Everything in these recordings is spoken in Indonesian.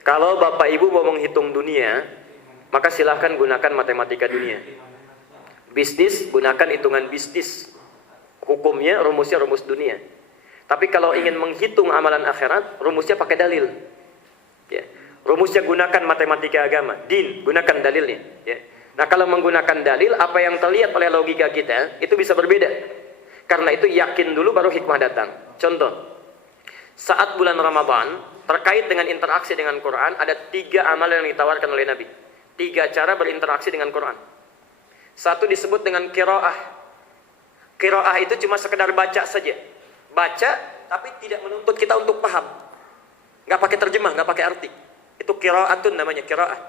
Kalau Bapak Ibu mau menghitung dunia, maka silahkan gunakan matematika dunia. Bisnis, gunakan hitungan bisnis. Hukumnya, rumusnya rumus dunia. Tapi kalau ingin menghitung amalan akhirat, rumusnya pakai dalil. Ya. Rumusnya gunakan matematika agama. Din, gunakan dalilnya. Ya. Nah, kalau menggunakan dalil, apa yang terlihat oleh logika kita, itu bisa berbeda. Karena itu yakin dulu baru hikmah datang. Contoh, saat bulan Ramadan, terkait dengan interaksi dengan Quran, ada 3 amalan yang ditawarkan oleh Nabi. 3 cara berinteraksi dengan Quran. Satu disebut dengan qiraah. Qiraah itu cuma sekedar baca saja. Baca, tapi tidak menuntut kita untuk paham. Nggak pakai terjemah, nggak pakai arti. Itu qiraatun namanya, qiraah.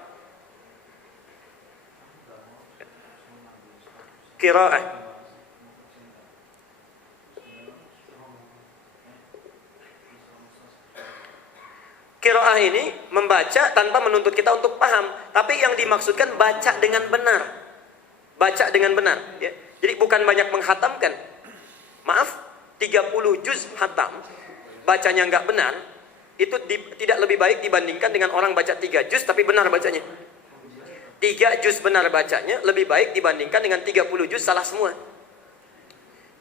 Qiraah. Qiraah ini membaca tanpa menuntut kita untuk paham. Tapi yang dimaksudkan baca dengan benar. Baca dengan benar. Ya. Jadi bukan banyak menghatamkan. Maaf, 30 juz hatam. Bacanya nggak benar. Itu tidak lebih baik dibandingkan dengan orang baca 3 juz tapi benar bacanya. 3 juz benar bacanya lebih baik dibandingkan dengan 30 juz salah semua.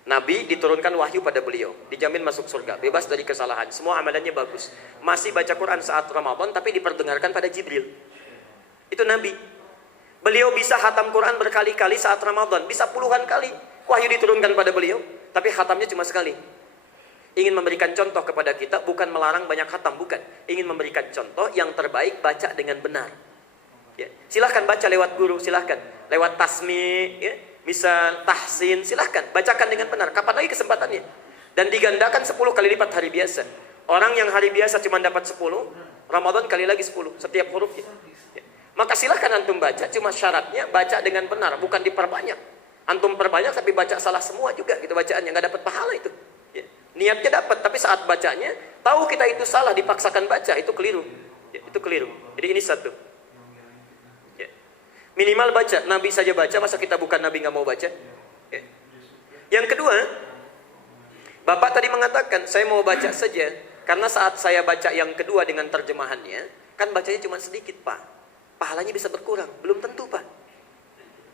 Nabi diturunkan wahyu pada beliau, dijamin masuk surga, bebas dari kesalahan, semua amalannya bagus. Masih baca Quran saat Ramadan tapi diperdengarkan pada Jibril. Itu Nabi. Beliau bisa hatam Quran berkali-kali saat Ramadan, bisa puluhan kali wahyu diturunkan pada beliau, tapi hatamnya cuma sekali. Ingin memberikan contoh kepada kita, bukan melarang banyak hatam, bukan. Ingin memberikan contoh yang terbaik, baca dengan benar. Ya. Silahkan baca lewat guru, silahkan. Lewat tasmi, ya. Misal tahsin, silahkan. Bacakan dengan benar. Kapan lagi kesempatannya? Dan digandakan 10 kali lipat hari biasa. Orang yang hari biasa cuma dapat 10, Ramadan kali lagi 10, setiap hurufnya. Ya. Maka silahkan antum baca, cuma syaratnya baca dengan benar, bukan diperbanyak. Antum perbanyak tapi baca salah semua juga gitu bacaannya, nggak dapat pahala itu. Ya. Niatnya dapat, tapi saat bacanya tahu kita itu salah, dipaksakan baca, itu keliru. Ya, itu keliru. Jadi ini satu. Ya. Minimal baca, Nabi saja baca, masa kita bukan Nabi nggak mau baca? Ya. Yang kedua, Bapak tadi mengatakan saya mau baca saja, karena saat saya baca yang kedua dengan terjemahannya, kan bacanya cuma sedikit Pak. Pahalanya bisa berkurang, belum tentu Pak.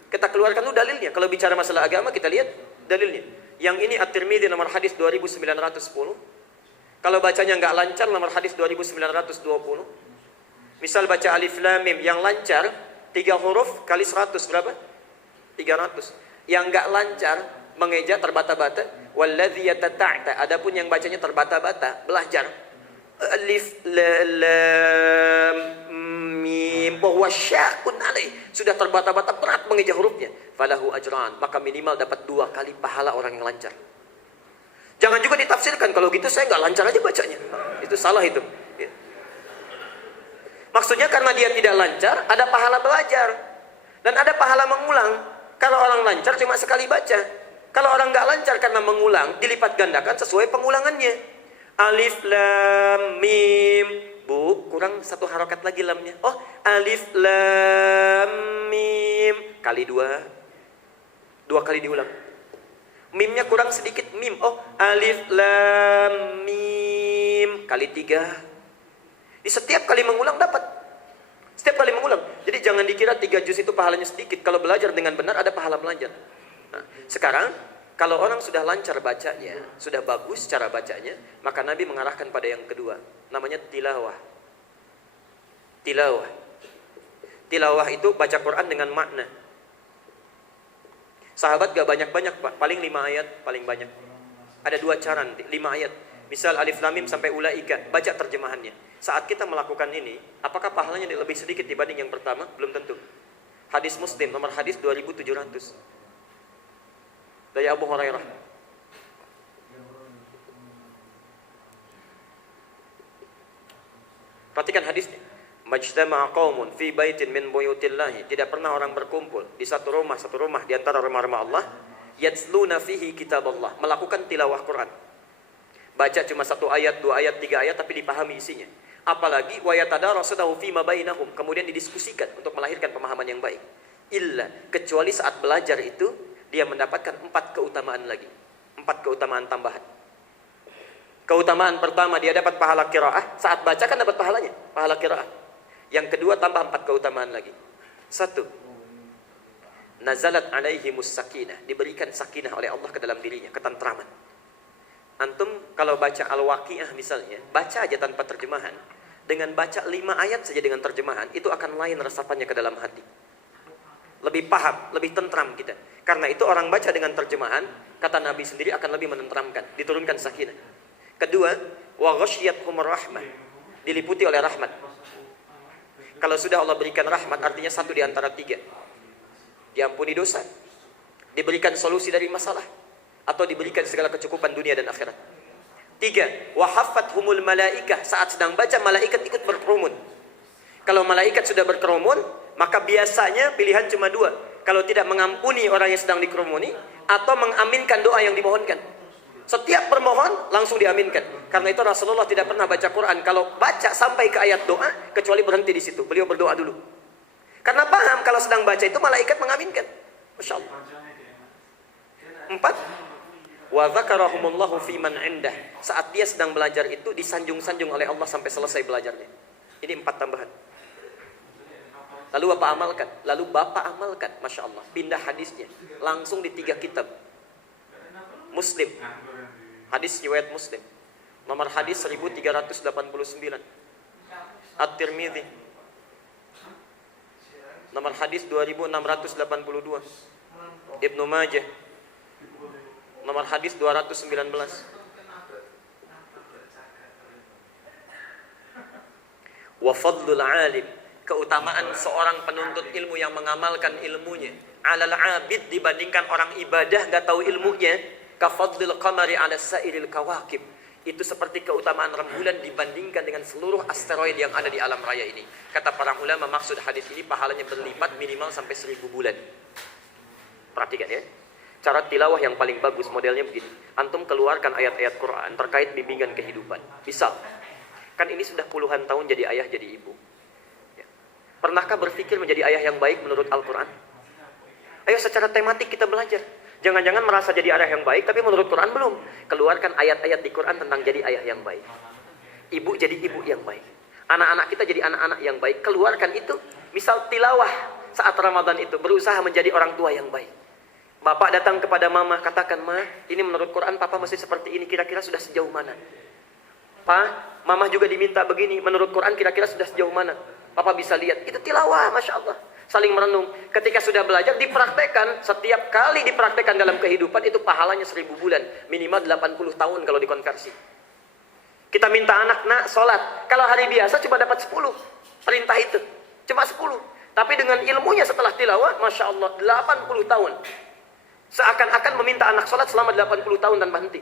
Kita keluarkan dulu dalilnya. Kalau bicara masalah agama kita lihat dalilnya. Yang ini At-Tirmidzi nomor hadis 2910. Kalau bacanya nggak lancar nomor hadis 2920. Misal baca Alif Lam Mim yang lancar 3 huruf kali 100 berapa? 300. Yang nggak lancar mengeja terbata-bata, walladzi yatata'ta. Adapun yang bacanya terbata-bata, belajar Alif Lam Mim bahwa syakun alaih, sudah terbata-bata berat mengeja hurufnya, falahu ajran, maka minimal dapat 2 kali pahala orang yang lancar. Jangan juga ditafsirkan kalau gitu saya nggak lancar aja bacanya, itu salah itu. Ya. Maksudnya karena dia tidak lancar ada pahala belajar dan ada pahala mengulang. Kalau orang lancar cuma sekali baca, kalau orang nggak lancar karena mengulang dilipat gandakan sesuai pengulangannya. Alif Lam Mim, Bu, kurang 1 harokat lagi lamnya. Oh, Alif Lam Mim kali 2 kali diulang. Mimnya kurang sedikit, mim. Oh, Alif Lam Mim kali 3. Di setiap kali mengulang dapat. Setiap kali mengulang. Jadi jangan dikira 3 juz itu pahalanya sedikit. Kalau belajar dengan benar ada pahala belajar. Nah, sekarang kalau orang sudah lancar bacanya, sudah bagus cara bacanya, maka Nabi mengarahkan pada yang kedua, namanya tilawah. Tilawah. Tilawah itu baca Quran dengan makna. Sahabat gak banyak-banyak Pak, paling 5 ayat, paling banyak. Ada 2 cara, 5 ayat. Misal Alif Lam Mim sampai Ulaika, baca terjemahannya. Saat kita melakukan ini, apakah pahalanya lebih sedikit dibanding yang pertama? Belum tentu. Hadis Muslim, nomor hadis 2700. Dari Abu Hurairah. Perhatikan hadisnya. Majtama'a qaumun fi baitin min buyutillahi. Tidak pernah orang berkumpul di satu rumah di antara rumah-rumah Allah, yatsluna fihi kitaballah, melakukan tilawah Quran. Baca cuma 1 ayat, 2 ayat, 3 ayat tapi dipahami isinya. Apalagi wa yatadarasuhu fi ma bainahum, kemudian didiskusikan untuk melahirkan pemahaman yang baik. Illa, kecuali saat belajar itu dia mendapatkan 4 keutamaan lagi. 4 keutamaan tambahan. Keutamaan pertama, dia dapat pahala qiraah. Saat baca kan dapat pahalanya, pahala qiraah. Yang kedua tambah 4 keutamaan lagi. 1. Nazalat alaihimus sakinah, diberikan sakinah oleh Allah ke dalam dirinya, ketentraman. Antum kalau baca Al-Waqiah misalnya, baca aja tanpa terjemahan. Dengan baca 5 ayat saja dengan terjemahan, itu akan lain resapannya ke dalam hati. Lebih paham, lebih tentram kita. Karena itu orang baca dengan terjemahan, kata Nabi sendiri akan lebih menenteramkan, diturunkan sakinah. Kedua, wa ghasyiyathumur rahmah, diliputi oleh rahmat. Kalau sudah Allah berikan rahmat, artinya 1 di antara 3. Diampuni dosa, diberikan solusi dari masalah, atau diberikan segala kecukupan dunia dan akhirat. 3. Wa haffathumul malaikah, saat sedang baca malaikat ikut berkerumun. Kalau malaikat sudah berkerumun, maka biasanya pilihan cuma 2. Kalau tidak mengampuni orang yang sedang dikerumuni, atau mengaminkan doa yang dimohonkan. Setiap permohon langsung diaminkan. Karena itu Rasulullah tidak pernah baca Quran kalau baca sampai ke ayat doa kecuali berhenti di situ. Beliau berdoa dulu. Karena paham kalau sedang baca itu malaikat mengaminkan. Masya Allah. 4. Wa dzakarahumullahu fi man indah. Saat dia sedang belajar itu disanjung-sanjung oleh Allah sampai selesai belajarnya. Ini 4 tambahan. Lalu Bapak amalkan. Masya Allah. Pindah hadisnya. Langsung di 3 kitab. Muslim. Hadis riwayat Muslim. Nomor hadis 1389. At-Tirmidzi. Nomor hadis 2682. Ibnu Majah. Nomor hadis 219. Wa fadlul alim, keutamaan seorang penuntut ilmu yang mengamalkan ilmunya, alal abid, dibandingkan orang ibadah gak tahu ilmunya, ka fadlil qamari ala sairil kawakib, itu seperti keutamaan rembulan dibandingkan dengan seluruh asteroid yang ada di alam raya ini. Kata para ulama, maksud hadis ini pahalanya berlipat minimal sampai 1000 bulan. Perhatikan ya. Cara tilawah yang paling bagus modelnya begini. Antum keluarkan ayat-ayat Quran terkait bimbingan kehidupan. Misal, kan ini sudah puluhan tahun jadi ayah, jadi ibu. Ya. Pernahkah berpikir menjadi ayah yang baik menurut Al-Quran? Ayo secara tematik kita belajar. Jangan-jangan merasa jadi ayah yang baik, tapi menurut Quran belum. Keluarkan ayat-ayat di Quran tentang jadi ayah yang baik. Ibu jadi ibu yang baik. Anak-anak kita jadi anak-anak yang baik. Keluarkan itu. Misal tilawah saat Ramadan itu. Berusaha menjadi orang tua yang baik. Bapak datang kepada mama, katakan, Ma, ini menurut Quran papa mesti seperti ini. Kira-kira sudah sejauh mana? Pa, mama juga diminta begini. Menurut Quran kira-kira sudah sejauh mana? Papa bisa lihat. Itu tilawah, Masya Allah. Saling merenung. Ketika sudah belajar, dipraktekkan. Setiap kali dipraktekkan dalam kehidupan, itu pahalanya 1000 bulan. Minimal 80 tahun kalau dikonversi. Kita minta anak, nak, sholat. Kalau hari biasa cuma dapat 10. Perintah itu. Cuma 10. Tapi dengan ilmunya setelah tilawah, Masya Allah, 80 tahun. Seakan-akan meminta anak sholat selama 80 tahun tanpa henti.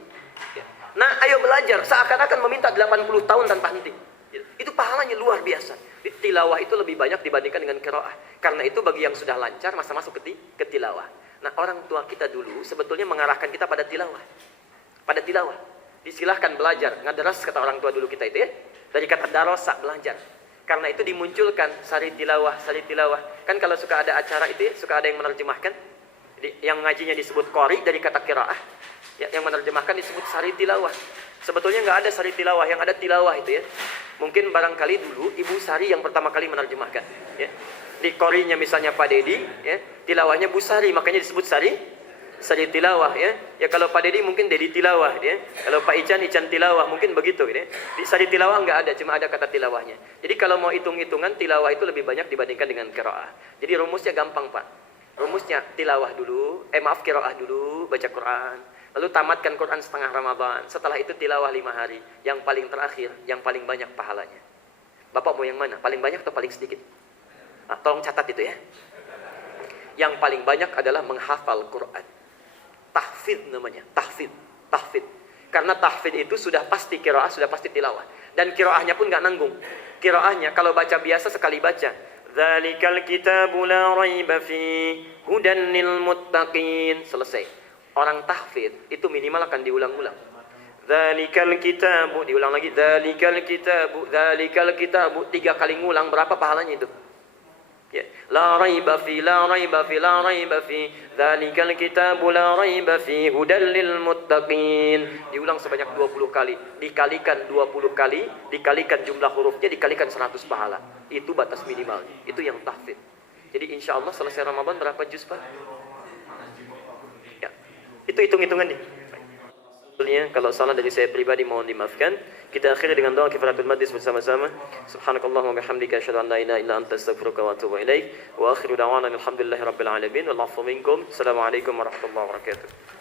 Nah, ayo belajar. Seakan-akan meminta 80 tahun tanpa henti. Itu pahalanya luar biasa. Tilawah itu lebih banyak dibandingkan dengan qiraah. Karena itu bagi yang sudah lancar, masa masuk ke tilawah. Nah, orang tua kita dulu sebetulnya mengarahkan kita pada tilawah. Pada tilawah. Disilahkan belajar. Ngadaras kata orang tua dulu kita itu ya. Dari kata darosa, belajar. Karena itu dimunculkan sari tilawah, sari tilawah. Kan kalau suka ada acara itu ya, suka ada yang menerjemahkan. Yang ngajinya disebut qori dari kata qiraah. Ya, yang menerjemahkan disebut sari tilawah. Sebetulnya nggak ada sari tilawah, yang ada tilawah itu ya. Mungkin barangkali dulu Ibu Sari yang pertama kali menerjemahkan. Ya. Di qorinya misalnya Pak Dedi, ya, tilawahnya Bu Sari, makanya disebut sari tilawah. Ya. Ya kalau Pak Dedi mungkin Dedi tilawah. Ya. Kalau Pak Ican tilawah, mungkin begitu. Ya. Di sari tilawah nggak ada, cuma ada kata tilawahnya. Jadi kalau mau hitung-hitungan, tilawah itu lebih banyak dibandingkan dengan qiraah. Jadi rumusnya gampang Pak. Rumusnya tilawah dulu, qiraah dulu, baca Quran. Lalu tamatkan Quran setengah Ramadan. Setelah itu tilawah 5 hari. Yang paling terakhir, yang paling banyak pahalanya. Bapak mau yang mana? Paling banyak atau paling sedikit? Nah, tolong catat itu ya. Yang paling banyak adalah menghafal Quran. Tahfidz namanya. Tahfidz. Karena tahfidz itu sudah pasti qiraah, sudah pasti tilawah. Dan qiraahnya pun gak nanggung. Qiraahnya kalau baca biasa sekali baca. Dzalikal kitabu la raiba fi hudan lil muttaqin. Selesai. Orang tahfidz itu minimal akan diulang-ulang. Dzalikal kitabu, diulang lagi. Dzalikal kitabu, 3 kali ngulang, berapa pahalanya itu? Ya, la raiba fi, la raiba fi, la raiba fi, dzalikal kitabu la raiba fi hudal lil muttaqin. Diulang sebanyak 20 kali, dikalikan 20 kali, dikalikan jumlah hurufnya, dikalikan 100 pahala. Itu batas minimalnya. Itu yang tahfidz. Jadi insya Allah selesai Ramadan berapa juz, Pak? Ya, itu hitung-hitungan nih. Kalau salah dari saya pribadi mohon dimaafkan. Kita akhiri dengan doa kifaratul majlis bersama-sama. Subhanakallahumma bihamdika asyhadu an la ilaha illa anta astaghfiruka wa atubu ilaik. Wa akhiru da'wana alhamdulillahi rabbil alamin. Wal 'afwu minkum. Assalamualaikum warahmatullahi wabarakatuh.